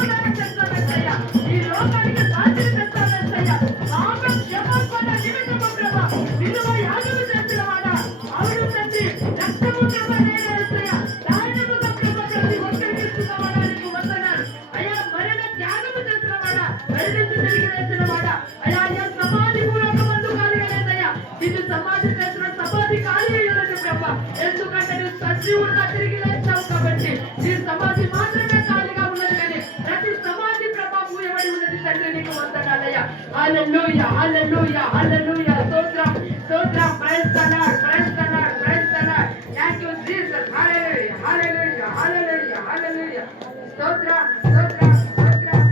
సమాధానం తెస్తానయ్యా. ఈ లోకానికి శాంతిని తెస్తానయ్యా. పాప క్షమాపణ నిమిత్తము ప్రభా విలువ యాగము చేసిన వాడ అవును తండ్రి రక్తము ప్రభ నేనయ్యా దానముగా ప్రభ ప్రతి ఒక్కరికి ఇస్తున్నవాడానికి వందనాలు అయ్యా. మరణ త్యాగము చేసిన వాడ వెళ్లించి తిరిగి వేసిన వాడ అయ్యా. అయ్యా సమాధి కూడా ఒక మందు కాలిగలేదయ్యా. ఇది సమాధి చేసిన సమాధి ఖాళీ అయ్యున్నది ప్రభ. ఎందుకంటే నువ్వు సజీవుడుగా తిరిగి లేచావు కాబట్టి నీ సమాధి మాత్రమే ఖాళీగా ఉన్నది కానీ ప్రతి సమాధి ప్రభ మూయబడి ఉన్నది తండ్రి. నీకు వందనాలయ్యా. హల్లెలూయా హల్లెలూయా హల్లెలూయా. స్తోత్రం స్తోత్రం. Praise the Lord praise the Lord praise the Lord. Thank you Jesus. Hallelujah hallelujah hallelujah hallelujah. స్తోత్రం స్తోత్రం స్తోత్రం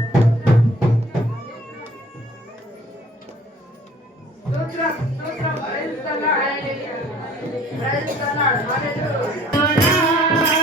స్తోత్రం స్తోత్రం. Praise the Lord hallelujah praise the Lord hallelujah.